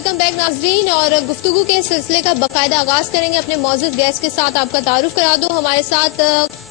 Welcome back नाजरीन। और गुफ्तगू के सिलसिले का बाकायदा आगाज करेंगे। अपने मौजूद गेस्ट के साथ आपका तारुफ करा दूं। हमारे साथ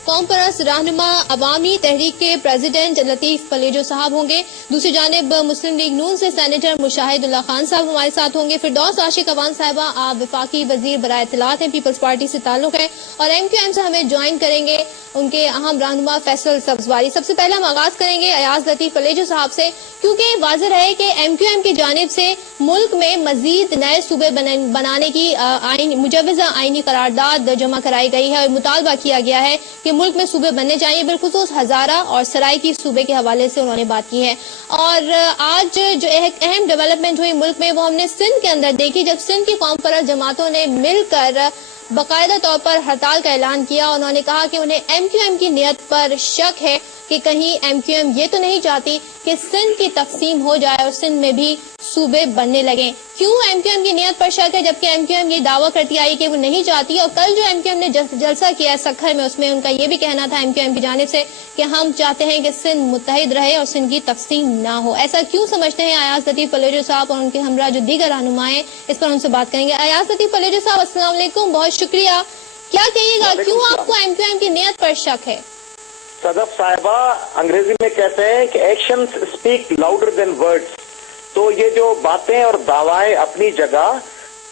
कौम परस्त रहनुमा अवामी तहरीक के प्रेसिडेंट लतीफ फलेजो साहब होंगे। दूसरी जानिब मुस्लिम लीग नून से सेनेटर मुशाहिदुल्लाह खान साहब हमारे साथ होंगे। फिरदौस आशिक अवान साहिबा, आप वफाकी वजीर बराए इत्तलात हैं, पीपल्स पार्टी से ताल्लुक है। और MQM से हमें ज्वाइन करेंगे उनके अहम रहनुमा फैसल सब्जवारी। सबसे पहले हम आगाज करेंगे अयाज लतीफ फलेजो साहब से, क्योंकि वाज़ेह है कि MQM की जानिब से मुल्क में मजीद नए सूबे बनाने की मुजवज़ा आईनी करारदाद जमा कराई गई है और मुतालबा किया गया है कि मुल्क में सूबे बनने चाहिए। बिलखुसूस हजारा और सराइकी सूबे के हवाले से उन्होंने बात की है। और आज जो एक अहम डेवलपमेंट हुई मुल्क में वो हमने सिंध के अंदर देखी, जब सिंध की कौम परस्त जमातों ने मिलकर बाकायदा तौर पर हड़ताल का ऐलान किया। उन्होंने कहा कि उन्हें MQM की नियत पर शक है कि कहीं MQM ये तो नहीं चाहती कि सिंध की तकसीम हो जाए और सिंध में भी सूबे बनने लगे। क्यों MQM की नियत पर शक है, जबकि MQM ये दावा करती आई कि वो नहीं चाहती। और कल जो MQM ने जलसा किया है सखर में, उसमें उनका ये भी कहना था MQM की जानिब से कि हम चाहते हैं कि सिंध मुत्तहिद रहे और सिंध की तकसीम ना हो। ऐसा क्यों समझते हैं अयाज लतीफ फलेजो साहब और उनके हमरा जो दीगर रहनुमाएं, इस पर उनसे बात करेंगे। अयाज लतीफ फलेजो साहब, अस्सलाम वालेकुम, बहुत शुक्रिया। क्या कहिएगा, क्यों आपको MQM की नियत पर शक है? सदफ साहिबा, अंग्रेजी में कहते हैं कि actions speak louder than words. तो ये जो बातें और दावाएं अपनी जगह,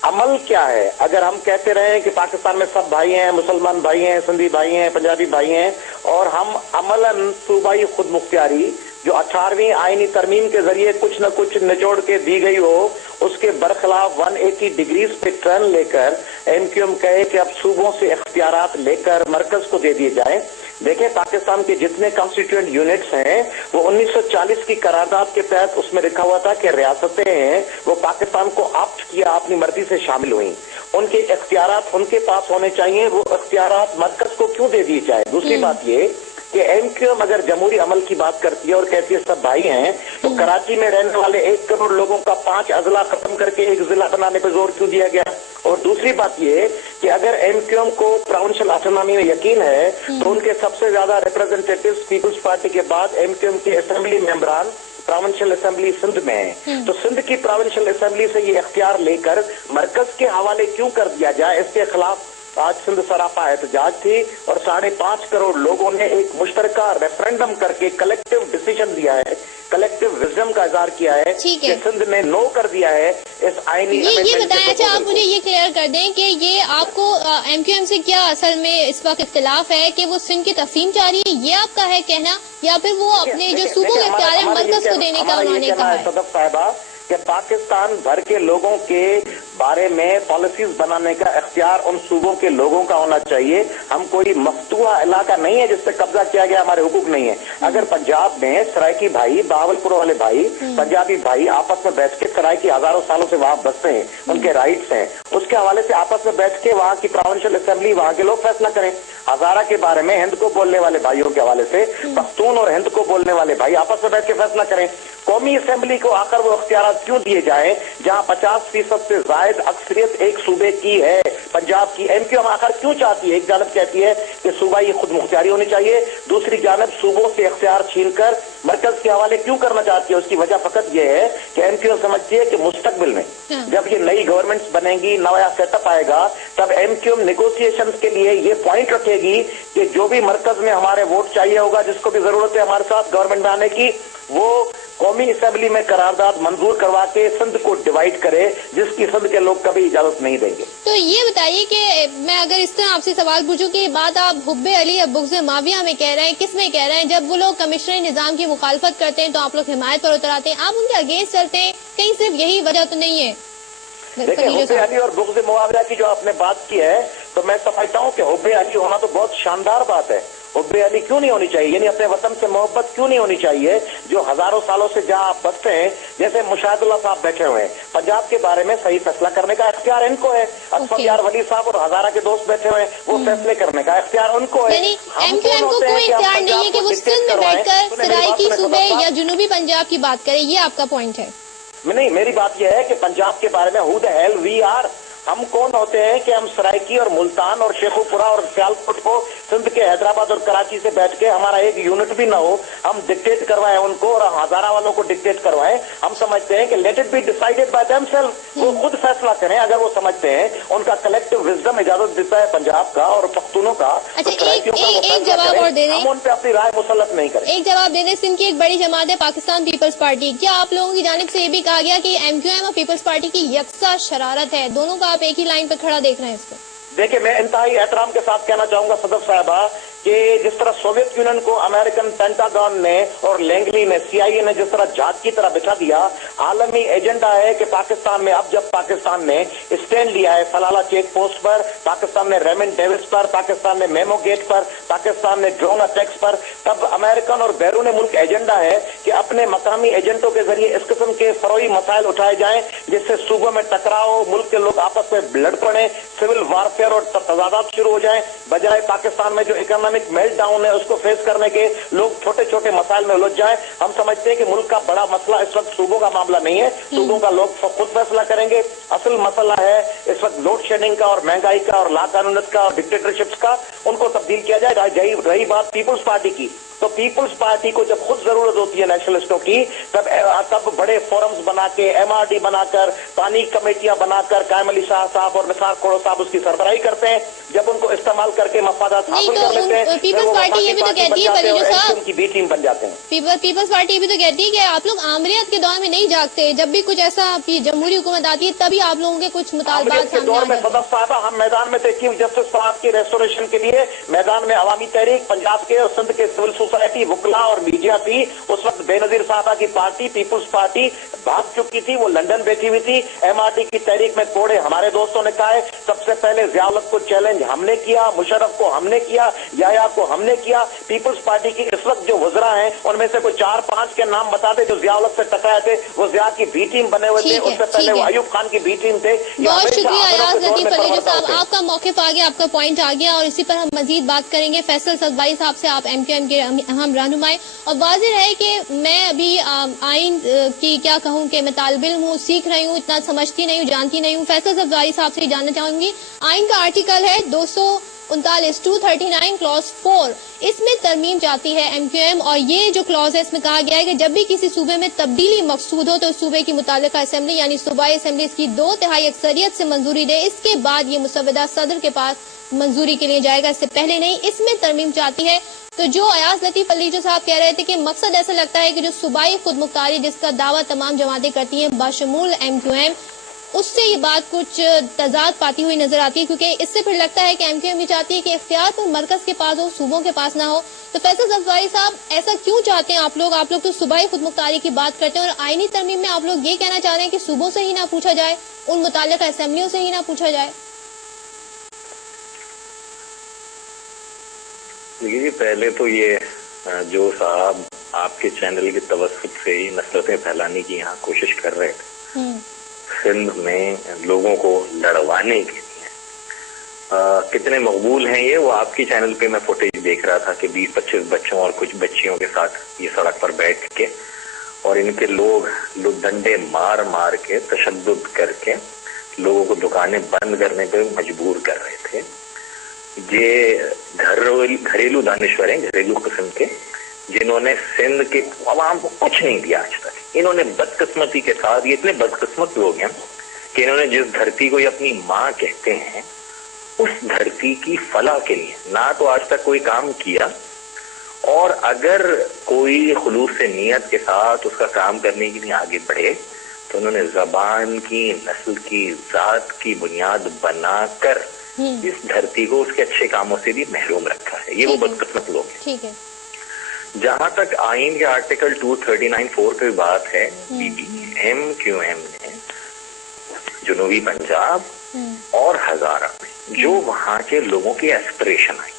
अमल क्या है? अगर हम कहते रहे कि पाकिस्तान में सब भाई हैं, मुसलमान भाई हैं, सिंधी भाई हैं, पंजाबी भाई हैं, और हम अमलन सूबाई खुद मुख्तियारी जो 18वीं आईनी तरमीम के जरिए कुछ न कुछ निचोड़ के दी गई हो, उसके बरखिलाफ 180 डिग्रीज पे टर्न लेकर MQM कहे कि अब सूबों से इख्तियारात लेकर मरकज को दे दिए जाए। देखें, पाकिस्तान के जितने कॉन्स्टिट्यूएंट यूनिट्स हैं वो 1940 की करारदाद के तहत उसमें लिखा हुआ था कि रियासतें हैं वो पाकिस्तान को ऑप्ट किया, अपनी मर्जी से शामिल हुई। उनके इख्तियारात उनके पास होने चाहिए, वो इख्तियारात मरकज को क्यों दे दिए जाए? दूसरी बात ये कि MQM अगर जमहूरी अमल की बात करती है और कहती है सब भाई हैं, तो कराची में रहने वाले 1 करोड़ लोगों का 5 अजला खत्म करके एक जिला बनाने पर जोर क्यों दिया गया? और दूसरी बात ये कि अगर MQM को प्रोविंशियल ऑटोनॉमी में यकीन है तो उनके सबसे ज्यादा रिप्रेजेंटेटिव्स पीपल्स पार्टी के बाद MQM के असेंबली मेंबरान प्रोविंशियल असेंबली सिंध में है, तो सिंध की प्रोविंशियल असेंबली से ये इख्तियार लेकर मरकज के हवाले क्यों कर दिया जाए? इसके खिलाफ आज सिंध सरापा एहतजाज थी और 5.5 करोड़ लोगों ने एक मुश्तरका रेफरेंडम करके कलेक्टिव डिसीजन दिया है, कलेक्टिव विजडम का इज़हार किया है कि सिंध ने नो कर दिया है इस आईनी। ये बताया, अच्छा आप मुझे ये क्लियर कर दें कि ये आपको MQM से क्या असल में इस वक्त इख्तिलाफ है कि वो सिंध की तकसीम चाह रही है, ये आपका है कहना, या फिर वो अपने जो सूबों के इख्तियार है मरकज को देने का उन्होंने कहा है? सदफ साहिबा, कि पाकिस्तान भर के लोगों के बारे में पॉलिसीज बनाने का इख्तियार उन सूबों के लोगों का होना चाहिए। हम कोई मफ्तूहा इलाका नहीं है जिस पे कब्जा किया गया, हमारे हुकूक नहीं है। अगर पंजाब में सराइकी भाई, बहावलपुर वाले भाई, पंजाबी भाई आपस में बैठ के सराइकी हजारों सालों से वहां बसते हैं, उनके राइट्स हैं, उसके हवाले से आपस में बैठ के वहां की प्रोविंशियल असेंबली, वहां के लोग फैसला करें। हजारा के बारे में हिंद को बोलने वाले भाइयों के हवाले से पख्तून और हिंद को बोलने वाले भाई आपस में बैठ के फैसला करें। कौमी असेंबली को आकर वो इख्तियार क्यों दिए जाए जहां 50% से जायद अक्सरियत एक सूबे की है, पंजाब की? MQM आकर क्यों चाहती है? एक जानब कहती है कि सूबाई खुद मुख्तियारी होनी चाहिए, दूसरी जानब सूबों से इख्तियार छीनकर मरकज के हवाले क्यों करना चाहती है? उसकी वजह फकत यह है कि MQM समझती है कि मुस्तकबिल में जब ये नई गवर्नमेंट्स बनेंगी, नया सेटअप आएगा, तब MQM नेगोशिएशन के लिए ये पॉइंट रखेगी कि जो भी मरकज में हमारे वोट चाहिए होगा, जिसको भी जरूरत है हमारे साथ गवर्नमेंट में आने की, वो कौमी असेंबली में करारदाद मंजूर करवा के सिंध को डिवाइड करे, जिसकी सिंध के लोग कभी इजाजत नहीं देंगे। तो ये बताइए कि मैं अगर इस तरह आपसे सवाल पूछूं कि बात आप हुब्बे अली या बुग़्ज़े माविया में कह रहे हैं, किस में कह रहे हैं? जब वो लोग कमिश्नरी निजाम की मुखालफत करते हैं तो आप लोग हिमायत पर उतर आते हैं, आप उनके अगेंस्ट चलते हैं, कहीं सिर्फ यही वजह तो नहीं है? देखिए, हुब्बे अली और बुग़्ज़े माविया की जो आपने बात की है, तो मैं समझता हूँ कि हुब्बे अली होना तो बहुत शानदार बात है। हुब्बे अली क्यों नहीं होनी चाहिए? यानी अपने वतन से मोहब्बत क्यों नहीं होनी चाहिए? जो हजारों सालों से जहां आप बसते हैं, जैसे मुशाहिदुल्लाह साहब बैठे हुए हैं, पंजाब के बारे में सही फैसला करने का इख्तियार इनको है। असफर यार वली साहब और हजारा के दोस्त बैठे हुए हैं, वो फैसले करने का इख्तियार उनको है। MQM को कोई इख्तियार नहीं है कि वो सिंध में बैठकर सराइकी सूबे या जुनूबी पंजाब की बात करे, ये आपका पॉइंट है? नहीं, मेरी बात यह है कि पंजाब के बारे में who the hell we are, हम कौन होते हैं कि हम सरायकी और मुल्तान और शेखुपुरा और सियालकोट को सिंध के हैदराबाद और कराची से बैठ के हमारा एक यूनिट भी ना हो, हम डिक्टेट करवाएं उनको और हजारा वालों को डिक्टेट करवाएं। हम समझते हैं कि let it be decided by themselves, वो खुद फैसला करें। अगर वो समझते हैं, उनका कलेक्टिव विजडम इजाजत देता है पंजाब का और पख्तूनों का, अच्छा, एक जवाब और दे दें, हम उन पे अपनी राय मुसल्लत नहीं करें। एक जवाब दे दें, सिंध की एक बड़ी जमात है पाकिस्तान पीपल्स पार्टी, क्या आप लोगों की जानिब से ये भी कहा गया कि MQM और पीपल्स पार्टी की यकसा शरारत है, दोनों का आप एक ही लाइन पर खड़ा देख रहे हैं इसको? देखिए, मैं इंतहाई एहतराम के साथ कहना चाहूंगा सदर साहबा कि जिस तरह सोवियत यूनियन को अमेरिकन पेंटागन ने और लैंगली ने, CIA ने जिस तरह झाग की तरह बिछा दिया, आलमी एजेंडा है कि पाकिस्तान में, अब जब पाकिस्तान ने स्टैंड लिया है सलाला चेक पोस्ट पर, पाकिस्तान ने रेमंड डेविस पर, पाकिस्तान ने मेमो गेट पर, पाकिस्तान ने ड्रोन अटैक्स पर, तब अमेरिकन और बैरून मुल्क एजेंडा है कि अपने मकामी एजेंटों के जरिए इस किस्म के फरोई मसाइल उठाए जाएं जिससे सूबों में टकराव, मुल्क के लोग आपस में लड़ पड़े, सिविल वारफेयर और तजादात शुरू हो जाए, बजाय पाकिस्तान में जो इकोनॉमिक मेल्ट डाउन है उसको फेस करने के लोग छोटे छोटे मसाइल में उलझ जाएं। हम समझते हैं कि मुल्क का बड़ा मसला इस वक्त सूबों का मामला नहीं है, सूबों का लोग खुद फैसला करेंगे। असल मसला है इस वक्त लोड शेडिंग का और महंगाई का और लाकानूनियत का और डिक्टेटरशिप्स का, उनको तब्दील किया जाए। रही बात पीपुल्स पार्टी की, तो पीपुल्स पार्टी को जब खुद जरूरत होती है नेशनलिस्टों की, तब बड़े फोरम्स बना के, MRD बनाकर, पानी कमेटियां बनाकर कायम अली शाह साहब और निसार खोड़ो साहब उसकी सरबराही करते हैं। जब उनको इस्तेमाल करके मफादात हासिल कर लेते हैं, पीपल्स पार्टी ये भी तो कहती है फलीजो साहब, उनकी बी टीम बन जाते हैं। पीपल्स पार्टी ये भी तो कहती है कि आप लोग आमरीत के दौर में नहीं जागते, जब भी कुछ ऐसा जमहूरी हुकूमत आती है तभी आप लोगों के कुछ मुतालबात के दौर में सदर साहबा हम मैदान में थे चीफ जस्टिस साहब की रेस्टोरेशन के लिए, मैदान में अवामी तहरीक, पंजाब के और सिंध के सिविल सोसाइटी, वकला और मीडिया थी। उस वक्त बेनजीर साहबा की पार्टी पीपुल्स पार्टी भाग चुकी थी, वो लंदन बैठी हुई थी। MRD की तहरीक में कोड़े हमारे दोस्तों ने कहा है, सबसे पहले ज़ियाउल को चैलेंज हमने किया, मुशर्रफ को हमने किया, याया को हमने किया। पीपुल्स पार्टी की इस वक्त जो वज़रा हैं उनमें से कोई 4-5 के नाम बता दे जो ज़ियाउल से टकराए थे, वो ज़िया की बी टीम बने हुए थे, उससे पहले वो अयूब खान की बी टीम थे। बहुत शुक्रिया अयाज लतीफ फलीजो साहब, आपका मौक़िफ़ आ गया, आपका पॉइंट आ गया और इसी पर हम मजीद बात करेंगे। फैसल सदवाई साहब से, आप MQM के अहम रहनुमाई, और वाज़िह है कि मैं अभी आइन की क्या कहूँ कि मैं तालिब इल्म हूँ, सीख रही हूँ, इतना समझती नहीं हूँ, जानती नहीं हूँ। फैसल सदवाई साहब से जानना चाहूंगी, आइन का आर्टिकल है 239 क्लॉज 4, इसमें तरमीम चाहती है MQM, और ये जो क्लॉज है इसमें कहा गया है कि जब भी किसी सूबे में तब्दीली मकसूद हो तो सूबे की मुतालिका असेंबली यानी सूबाई असेंबली इसकी 2/3 अक्सरियत से मंजूरी दे, इसके बाद ये मुसव्वदा सदर के पास मंजूरी के लिए जाएगा, इससे पहले नहीं। इसमें तरमीम चाहती है। तो जो अयाज लतीफ फलीजो साहब कह रहे थे कि मकसद ऐसा लगता है कि जो सूबाई खुद मुख्तारी जिसका दावा तमाम जमातें करती हैं बाशमूल MQM, उससे ये बात कुछ तजाद पाती हुई नजर आती है, क्योंकि इससे फिर लगता है कि MQM भी चाहती है कि इख्तियार तो मरकज के पास हो, सूबों के पास ना हो। तो फैसल सदवाई साहब, ऐसा क्यों चाहते हैं आप लोग तो सूबाई खुद मुख्तारी की बात करते हैं और आईनी तरमीम में आप लोग ये कहना चाह रहे हैं कि सूबों से ही ना पूछा जाए, उन मुताल्लिका असेंबलियों से ही ना पूछा जाए? देखिए जी, पहले तो ये जो साहब आपके चैनल की तवस्सुत से ही नफरतें फैलाने की यहाँ कोशिश कर रहे थे सिंध में लोगों को लड़वाने के लिए, कितने मकबूल हैं ये, वो आपकी चैनल पे मैं फुटेज देख रहा था कि 20-25 बच्चों और कुछ बच्चियों के साथ ये सड़क पर बैठ के और इनके लोग डंडे मार मार के तशद्दुद करके लोगों को दुकानें बंद करने पे मजबूर कर रहे थे। ये घरेलू दानिश्वर हैं, घरेलू किस्म के, जिन्होंने सिंध के अवाम को कुछ नहीं दिया आज तक। इन्होंने बदकिस्मती के साथ, ये इतने बदकिस्मत लोग हैं कि इन्होंने जिस धरती को ये अपनी माँ कहते हैं, उस धरती की फलाह के लिए ना तो आज तक कोई काम किया, और अगर कोई खुलूस से नीयत के साथ उसका काम करने के लिए आगे बढ़े तो उन्होंने जबान की, नस्ल की, जात की बुनियाद बनाकर इस धरती को उसके अच्छे कामों से भी महरूम रखा है। ये वो बदकिस्मत लोग हैं। ठीक है। जहां तक आइन के आर्टिकल 239(4) की बात है, MQM ने जनूबी पंजाब और हजारा में जो वहां के लोगों की एस्पिरेशन आई,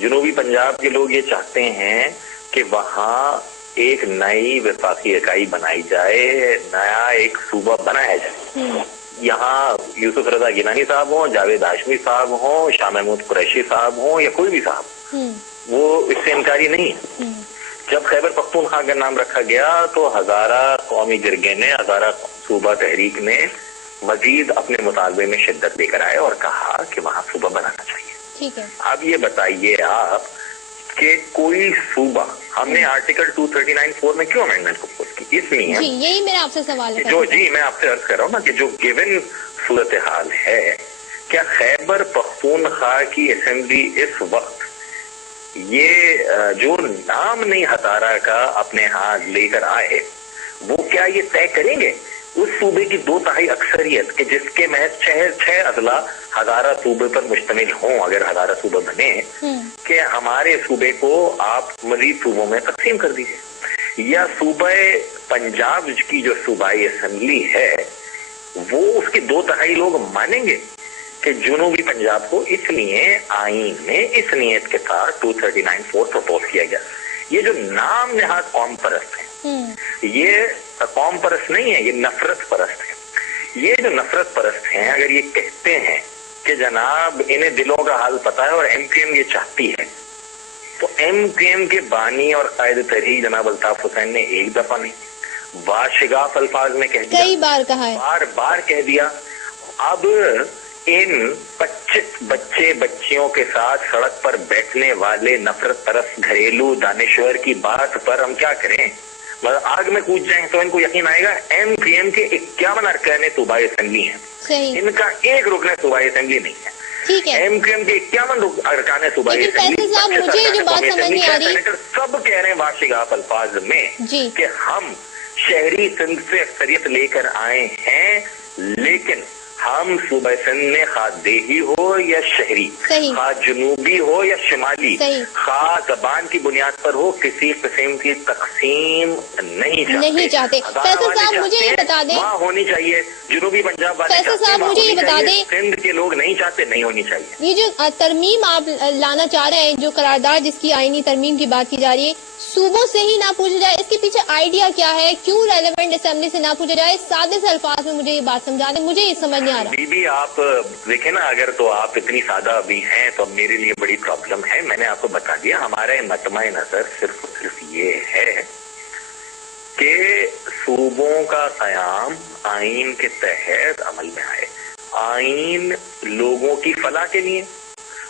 जनूबी पंजाब के लोग ये चाहते हैं कि वहां एक नई वफाकी इकाई बनाई जाए, नया एक सूबा बनाया जाए। यहाँ यूसुफ रजा गिलानी साहब हों, जावेद हाशमी साहब हों, शाह महमूद कुरैशी साहब हों या कोई भी साहब, वो इससे इनकारी नहीं है। जब खैबर पख्तूनख्वा का नाम रखा गया तो हजारा कौमी जिरगे ने, हजारा सूबा तहरीक ने مزید اپنے مطالبے میں شدت لے کر آئے اور کہا کہ وہاں صوبہ بنانا چاہیے. ٹھیک ہے. اب یہ بتائیے آپ کہ کوئی صوبہ ہم نے آرٹیکل 239(4) میں کیوں امینڈمنٹ کو پوز کی؟ اس لیے جی یہی میرا آپ سے سوال ہے جو میں آپ سے عرض کر رہا ہوں نا کہ جو گیون صورتحال ہے، کیا خیبر پختونخوا کی اسمبلی اس وقت یہ جو نام نہیں ہزارہ کا اپنے ہاتھ لے کر آئے وہ کیا یہ طے کریں گے اس صوبے کی 2/3 اکثریت کہ جس کے محض 6 اضلاع ہزارہ صوبے پر مشتمل ہوں، اگر ہزارہ صوبہ بنے، کہ ہمارے صوبے کو آپ مزید صوبوں میں تقسیم کر دیجیے؟ یا صوبہ پنجاب کی جو صوبائی اسمبلی ہے وہ اس کے 2/3 لوگ مانیں گے کہ جنوبی پنجاب کو اس لیے آئین میں اس نیت کے ساتھ 239(4) پروپوز کیا گیا؟ یہ جو نام نہاد قوم پرست ہیں، یہ قوم پرست نہیں ہے، یہ نفرت پرست ہے. یہ جو نفرت پرست ہیں اگر یہ کہتے ہیں کہ جناب انہیں دلوں کا حال پتا ہے اور ایم کیو ایم یہ چاہتی ہے، تو ایم کیو ایم کے بانی اور قائد تحریک جناب الطاف حسین نے ایک دفعہ نہیں باشگاف الفاظ میں کہہ دیا، کئی بار کہا ہے، بار بار کہہ دیا. اب ان 25 بچے بچیوں کے ساتھ سڑک پر بیٹھنے والے نفرت پرست گھریلو دانشور کی بات پر ہم کیا کریں؟ آگ میں کود جائیں تو ان کو یقین آئے گا. ایم پی ایم کے 51 ارکان صوبائی اسمبلی ہیں، ان کا ایک رکن صوبائی اسمبلی نہیں ہے. ٹھیک ہے. ایم کیو ایم کے 51 ارکان صوبائی اسمبلی سب کہہ رہے ہیں باشگاف الفاظ میں کہ ہم شہری سندھ سے اکثریت لے کر آئے ہیں، لیکن ہم صوبہ سندھ میں خواہ دیہی ہو یا شہری، خواہ جنوبی ہو یا شمالی، خواہ زبان کی بنیاد پر ہو، کسی قسم کی تقسیم نہیں چاہتے. فیصل صاحب مجھے یہ بتا دیں، وہاں ہونی چاہیے. جنوبی پنجاب والے فیصل صاحب مجھے یہ بتا دیں، سندھ کے لوگ نہیں چاہتے، نہیں ہونی چاہیے. یہ جو ترمیم آپ لانا چاہ رہے ہیں، جو قرارداد جس کی آئینی ترمیم کی بات کی جا رہی ہے، صوبوں سے ہی نہ پوچھا جائے، اس کے پیچھے آئیڈیا کیا ہے؟ کیوں ریلیونٹ اسمبلی سے نہ پوچھا جائے؟ سادے سے الفاظ میں مجھے یہ بات سمجھا دیں، مجھے یہ سمجھ نہیں آ رہا. بی آپ دیکھیں نا، اگر تو آپ اتنی سادہ بھی ہیں تو میرے لیے بڑی پرابلم ہے. میں نے آپ کو بتا دیا ہمارا مطمع نظر صرف یہ ہے کہ صوبوں کا قیام آئین کے تحت عمل میں آئے. آئین لوگوں کی فلاح کے لیے،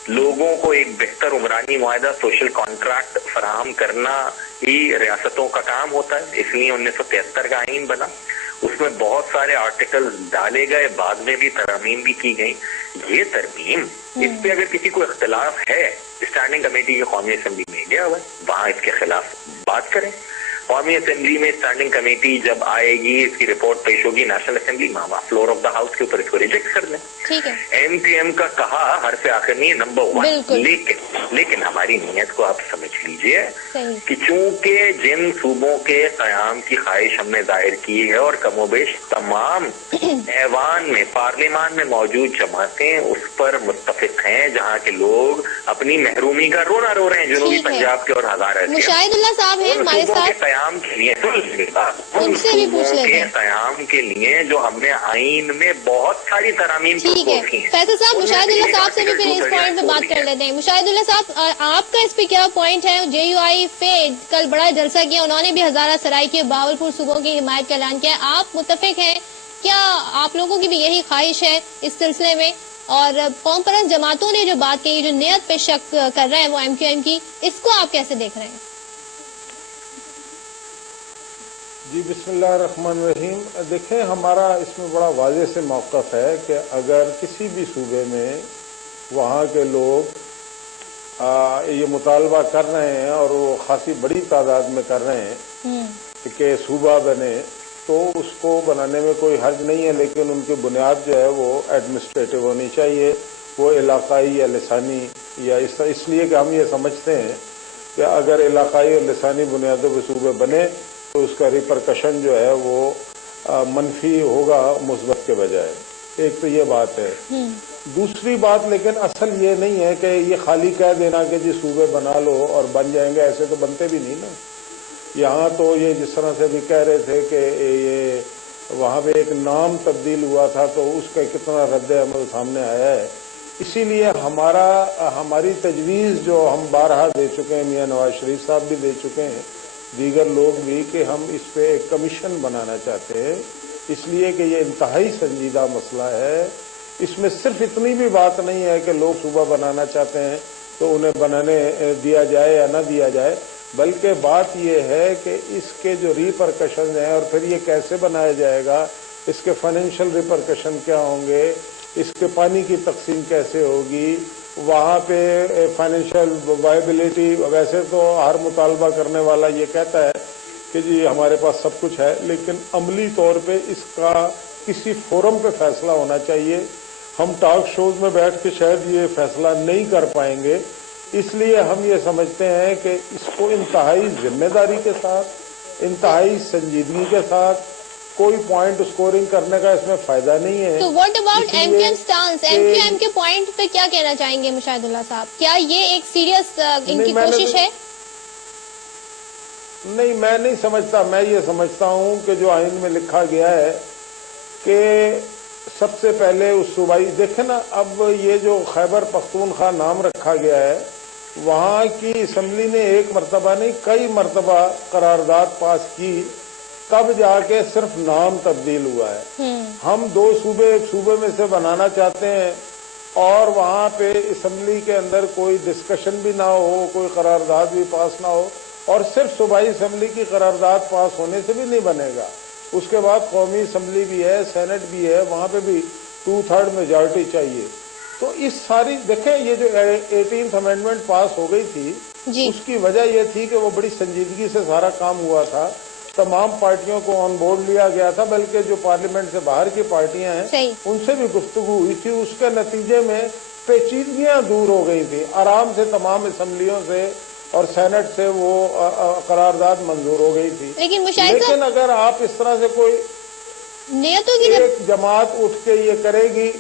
لوگوں کو ایک بہتر عمرانی معاہدہ سوشل کانٹریکٹ فراہم کرنا ہی ریاستوں کا کام ہوتا ہے. اس لیے 1973 کا آئین بنا، اس میں بہت سارے آرٹیکل ڈالے گئے، بعد میں بھی ترامیم بھی کی گئی. یہ ترمیم اس پہ اگر کسی کو اختلاف ہے، اسٹینڈنگ کمیٹی کی قومی اسمبلی میں گیا ہوا ہے، وہاں اس کے خلاف بات کریں. قومی اسمبلی میں اسٹینڈنگ کمیٹی جب آئے گی، اس کی رپورٹ پیش ہوگی نیشنل اسمبلی میں، وہاں فلور آف دا ہاؤس کے اوپر اس کو ریجیکٹ کر دیں. ایم پی ایم کا کہا ہر سے آخر نہیں، نمبر 1. لیکن ہماری نیت کو آپ سمجھ لیجئے کہ چونکہ جن صوبوں کے قیام کی خواہش ہم نے ظاہر کی ہے اور کم و بیش تمام ایوان میں، پارلیمان میں موجود جماعتیں اس پر متفق ہیں، جہاں کے لوگ اپنی محرومی کا رونا رو رہے ہیں، جنوبی پنجاب کے اور ہزارہ مشاہد اللہ صاحب ہیں ہمارے ساتھ، قیام کے لیے ان سے بھی پوچھ لیتے ہیں، قیام کے لیے جو ہم نے آئین میں بہت ساری ترامیم ٹھیک ہے. فیصل صاحب مشاہد اللہ صاحب سے بھی پھر اس پوائنٹ پہ بات کر لیتے ہیں. مشاہد اللہ صاحب آپ کا اس پہ کیا پوائنٹ ہے؟ جے یو آئی فیڈ کل بڑا جلسہ کیا، انہوں نے بھی ہزارہ سرائی کے باولپور صوبوں کی حمایت کا اعلان کیا. آپ متفق ہیں؟ کیا آپ لوگوں کی بھی یہی خواہش ہے اس سلسلے میں؟ اور قوم پرست جماعتوں نے جو بات کہی، جو نیت پہ شک کر رہے ہیں وہ ایم کیو ایم کی، اس کو آپ کیسے دیکھ رہے ہیں؟ جی بسم اللہ الرحمن الرحیم. دیکھیں ہمارا اس میں بڑا واضح سے موقف ہے کہ اگر کسی بھی صوبے میں وہاں کے لوگ یہ مطالبہ کر رہے ہیں اور وہ خاصی بڑی تعداد میں کر رہے ہیں کہ صوبہ بنے، تو اس کو بنانے میں کوئی حرج نہیں ہے، لیکن ان کی بنیاد جو ہے وہ ایڈمنسٹریٹو ہونی چاہیے، وہ علاقائی یا لسانی، یا اس لیے کہ ہم یہ سمجھتے ہیں کہ اگر علاقائی اور لسانی بنیادوں پہ صوبے بنے تو اس کا ریپرکشن جو ہے وہ منفی ہوگا مثبت کے بجائے. ایک تو یہ بات ہے. دوسری بات لیکن اصل یہ نہیں ہے کہ یہ خالی کہہ دینا کہ جی صوبے بنا لو اور بن جائیں گے، ایسے تو بنتے بھی نہیں نا. یہاں تو یہ جس طرح سے بھی کہہ رہے تھے کہ یہ وہاں پہ ایک نام تبدیل ہوا تھا تو اس کا کتنا رد عمل سامنے آیا ہے. اسی لیے ہماری تجویز جو ہم بارہا دے چکے ہیں، میاں نواز شریف صاحب بھی دے چکے ہیں، دیگر لوگ بھی، کہ ہم اس پہ ایک کمیشن بنانا چاہتے ہیں اس لیے کہ یہ انتہائی سنجیدہ مسئلہ ہے. اس میں صرف اتنی بھی بات نہیں ہے کہ لوگ صوبہ بنانا چاہتے ہیں تو انہیں بنانے دیا جائے یا نہ دیا جائے، بلکہ بات یہ ہے کہ اس کے جو ریپرکشن ہیں اور پھر یہ کیسے بنایا جائے گا، اس کے فائنینشیل ریپرکشن کیا ہوں گے، اس کے پانی کی تقسیم کیسے ہوگی، وہاں پہ فائنینشیل وائبلٹی. ویسے تو ہر مطالبہ کرنے والا یہ کہتا ہے کہ جی ہمارے پاس سب کچھ ہے، لیکن عملی طور پہ اس کا کسی فورم پہ فیصلہ ہونا چاہیے. ہم ٹاک شوز میں بیٹھ کے شاید یہ فیصلہ نہیں کر پائیں گے، اس لیے ہم یہ سمجھتے ہیں کہ اس کو انتہائی ذمہ داری کے ساتھ، انتہائی سنجیدگی کے ساتھ، کوئی پوائنٹ اسکورنگ کرنے کا اس میں فائدہ نہیں ہے. تو what about M Q M stance? M Q M کے پوائنٹ پہ کیا کہنا چاہیں گے مشاہد اللہ صاحب؟ کیا یہ ایک سیریس ان کی کوشش ہے؟ نہیں، میں نہیں سمجھتا. میں یہ سمجھتا ہوں کہ جو آئین میں لکھا گیا ہے کہ سب سے پہلے اس صوبائی، دیکھیں نا، اب یہ جو خیبر پختونخوا نام رکھا گیا ہے، وہاں کی اسمبلی نے ایک مرتبہ نہیں کئی مرتبہ قرارداد پاس کی، تب جا کے صرف نام تبدیل ہوا ہے. ہم دو صوبے ایک صوبے میں سے بنانا چاہتے ہیں اور وہاں پہ اسمبلی کے اندر کوئی ڈسکشن بھی نہ ہو، کوئی قرارداد بھی پاس نہ ہو، اور صرف صوبائی اسمبلی کی قرارداد پاس ہونے سے بھی نہیں بنے گا. اس کے بعد قومی اسمبلی بھی ہے، سینٹ بھی ہے، وہاں پہ بھی 2/3 میجارٹی چاہیے. تو اس ساری دیکھیں، یہ جو 18th امینڈمنٹ پاس ہو گئی تھی، اس کی وجہ یہ تھی کہ وہ بڑی سنجیدگی سے سارا کام ہوا تھا، تمام پارٹیوں کو آن بورڈ لیا گیا تھا، بلکہ جو پارلیمنٹ سے باہر کی پارٹیاں ہیں ان سے بھی گفتگو ہوئی تھی. اس کے نتیجے میں پیچیدگیاں دور ہو گئی تھی، آرام سے تمام اسمبلیوں سے اور سینٹ سے وہ قرارداد منظور ہو گئی تھی. لیکن اگر آپ اس طرح سے کوئی نیتوں کی ایک جماعت اٹھ کے یہ کرے گی،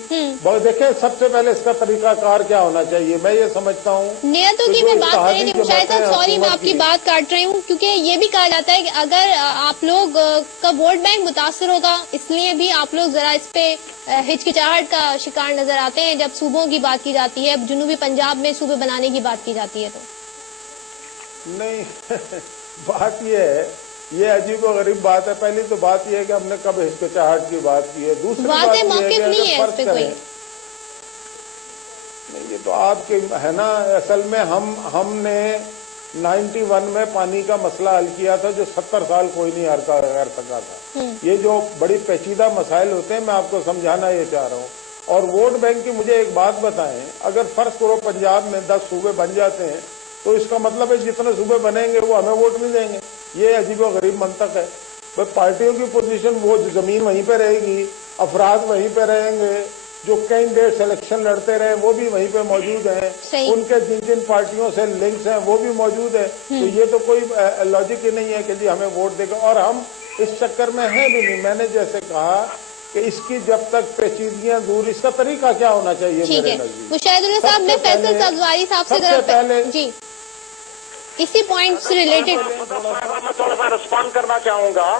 دیکھیں سب سے پہلے اس کا طریقہ کار کیا ہونا چاہیے. میں یہ سمجھتا ہوں نیتوں کی میں بات کر رہی تھی مشاہد صاحب، سوری میں آپ کی بات کاٹ رہی ہوں، کیونکہ یہ بھی کہا جاتا ہے کہ اگر آپ لوگ کا ووٹ بینک متاثر ہوگا، اس لیے بھی آپ لوگ ذرا اس پہ ہچکچاہٹ کا شکار نظر آتے ہیں جب صوبوں کی بات کی جاتی ہے، جنوبی پنجاب میں صوبے بنانے کی بات کی جاتی ہے. تو نہیں، بات یہ ہے، یہ عجیب و غریب بات ہے. پہلی تو بات یہ ہے کہ ہم نے کب ہچکچاہٹ کی بات کی ہے. دوسری بات یہ ہے کہ اگر فرض کریں، یہ تو آپ کے ہے نا، اصل میں ہم نے 91 میں پانی کا مسئلہ حل کیا تھا جو 70 سال کوئی نہیں حل کر سکا تھا. یہ جو بڑی پیچیدہ مسائل ہوتے ہیں میں آپ کو سمجھانا یہ چاہ رہا ہوں. اور ووٹ بینک کی مجھے ایک بات بتائیں، اگر فرض کرو پنجاب میں 10 صوبے بن جاتے ہیں تو اس کا مطلب ہے جتنے صوبے بنیں گے وہ ہمیں ووٹ نہیں دیں گے. یہ عجیب و غریب منطق ہے. پارٹیوں کی پوزیشن، وہ زمین وہیں پہ رہے گی، افراد وہیں پہ رہیں گے، جو کینڈیڈیٹس الیکشن لڑتے رہے وہ بھی وہیں پہ موجود ہیں، ان کے جن پارٹیوں سے لنکس ہیں وہ بھی موجود ہیں. تو یہ تو کوئی لاجک ہی نہیں ہے کہ جی ہمیں ووٹ دے گا، اور ہم اس چکر میں ہیں بھی نہیں. میں نے جیسے کہا کہ اس کی جب تک پیچیدگیاں دور، اس کا طریقہ کیا ہونا چاہیے میرے نزدیک. مشاہد اللہ صاحب، میں فیصل سبزواری صاحب سے پہلے جی اسی پوائنٹ سے ریلیٹڈ میں تھوڑا سا رسپونڈ کرنا چاہوں گا.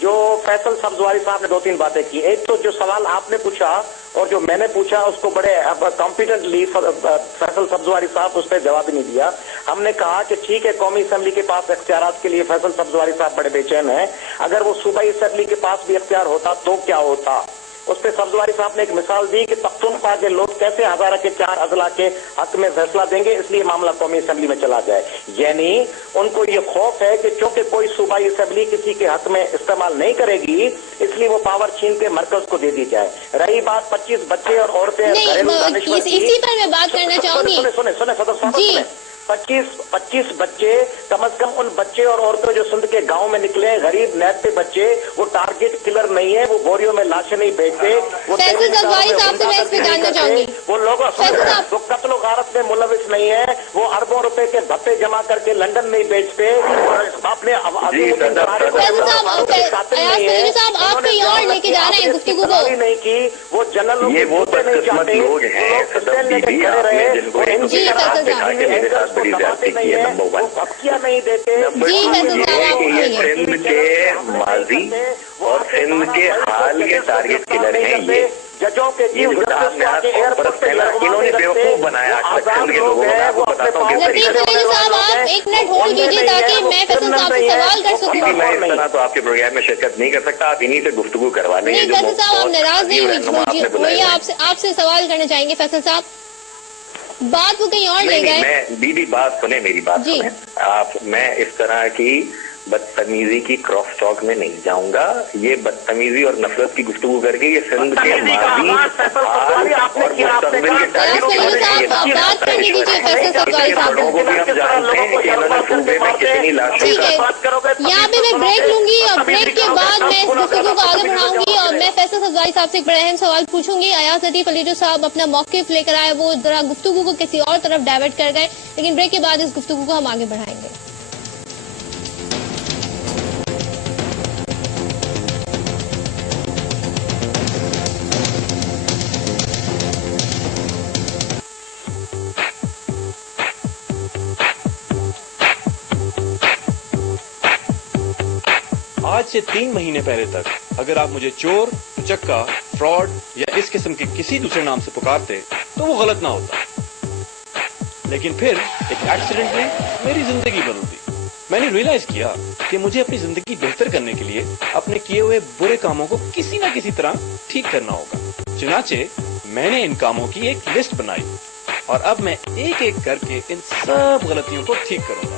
جو فیصل سبزواری صاحب نے 2-3 باتیں کی. ایک تو جو سوال آپ نے پوچھا اور جو میں نے پوچھا اس کو بڑے کمپیٹنٹلی فیصل سبزواری صاحب اس پہ جواب نہیں دیا. ہم نے کہا کہ ٹھیک ہے، قومی اسمبلی کے پاس اختیارات کے لیے فیصل سبزواری صاحب بڑے بے چین ہیں، اگر وہ صوبائی اسمبلی کے پاس بھی اختیار ہوتا تو کیا ہوتا. اس پہ سبزواری صاحب نے ایک مثال دی کہ پختونخوا کے لوگ کیسے ہزارہ کے 4 اضلاع کے حق میں فیصلہ دیں گے، اس لیے معاملہ قومی اسمبلی میں چلا جائے. یعنی ان کو یہ خوف ہے کہ چونکہ کوئی صوبائی اسمبلی کسی کے حق میں استعمال نہیں کرے گی، اس لیے وہ پاور چھین کے مرکز کو دے دی جائے. رہی بات 25 بچے اور عورتیں گھریلو دانشور کی، اسی پر میں بات کرنا چاہوں گی. سنیں صدر صاحب، 25 بچے کم از کم ان بچے اور عورتوں جو سندھ کے گاؤں میں نکلے ہیں، غریب نیب پہ بچے، وہ ٹارگٹ کلر نہیں ہے، وہ بوریوں میں لاشیں نہیں بیچتے، وہ لوگوں وہ قتل و غارت میں ملوث نہیں ہے، وہ اربوں روپے کے بھتے جمع کر کے لندن نہیں بیچتے، اور اپنے نہیں کی، وہ جنرل بڑی زیادتی کی ہے. نمبر 1 نہیں دیتے. یہ سندھ کے ماضی اور سندھ کے حال کے ٹارگٹ کلر ہیں. یہ ججوں کے انہوں نے بیوقوف بنایا سندھ کے لوگوں کو. میں آپ کو بتاتا ہوں ایک منٹ ہولڈ کیجیے تاکہ میں فیصل صاحب سے سوال کر سکوں. میں اس طرح تو آپ کے پروگرام میں شرکت نہیں کر سکتا, آپ انہی سے گفتگو کروا لیں. نہیں فیصل صاحب آپ ناراض نہیں ہوئیے, آپ سے سوال کرنا چاہیں گے فیصل صاحب, بات وہ کہیں اور لے گئے. میں دیدی بات سنیں, میری بات سنیں آپ. میں اس طرح کی بدتمیزی کی کراس ٹاک میں نہیں جاؤں گا. یہ بدتمیزی اور نفرت کی گفتگو کر کے یہ سندھ کے ماضی اور مستقبل کے بات کرنے دیجیے فیصل صاحب بڑوں کو بھی ہم جانتے ہیں کہ انہوں نے صوبے میں کتنی لاشوں ٹھیک ہے, یہاں پہ میں بریک لوں گی اور بریک کے بعد میں اس گفتگو کو آگے بڑھاؤں گی اور میں فیصل صفداری صاحب سے ایک بڑا اہم سوال پوچھوں گی. ایاز لطیف علیجو صاحب اپنا موقف لے کر آئے, وہ ذرا گفتگو کو کسی اور طرف ڈائیورٹ کر گئے, لیکن بریک کے بعد اس گفتگو کو ہم آگے بڑھائیں گے. آج سے 3 مہینے پہلے تک اگر آپ مجھے چور, چکا, فراڈ یا اس قسم کے کسی دوسرے نام سے پکارتے تو وہ غلط نہ ہوتا, لیکن پھر ایک ایکسیڈنٹ نے میری زندگی بدل دی. میں نے ریئلائز کیا کہ مجھے اپنی زندگی بہتر کرنے کے لیے اپنے کیے ہوئے برے کاموں کو کسی نہ کسی طرح ٹھیک کرنا ہوگا. چنانچہ میں نے ان کاموں کی ایک لسٹ بنائی اور اب میں ایک ایک کر کے ان سب غلطیوں کو ٹھیک کروں گا.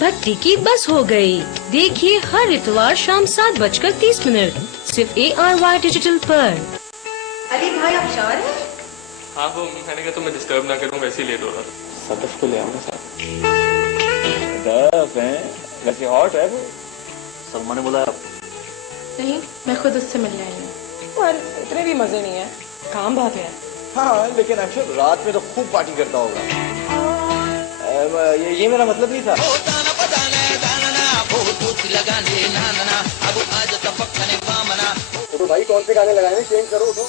بھٹی کی بس ہو گئی. دیکھیے ہر اتوار شام 7:30 صرف ARY ڈیجیٹل پر. علی بھائی آپ شور ہیں؟ ہاں وہ میں نے کہا تو میں ڈسٹرب نہ کروں, ویسے ہی لیٹ ہو رہا تھا. صدف کو لے آؤں گا ساتھ. صدف ہے ویسے ہاٹ ہے وہ. سلمان نے بولا نہیں, میں خود اس سے ملنے آئی ہوں. اور اتنے بھی مزے نہیں ہیں, کام بہت ہے. ہاں لیکن اکثر رات میں تو خوب پارٹی کرتا ہوگا. یہ میرا مطلب نہیں تھا. تو بھائی کون سے گانے لگائے چینج کرو تو.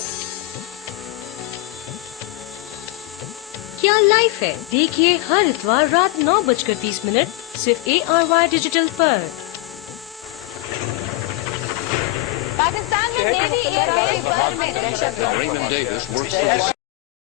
کیا لائف ہے, دیکھیے ہر اتوار رات 9:30 صرف ARY ڈیجیٹل پر. پاکستان میں نیوی ایئر بیس پر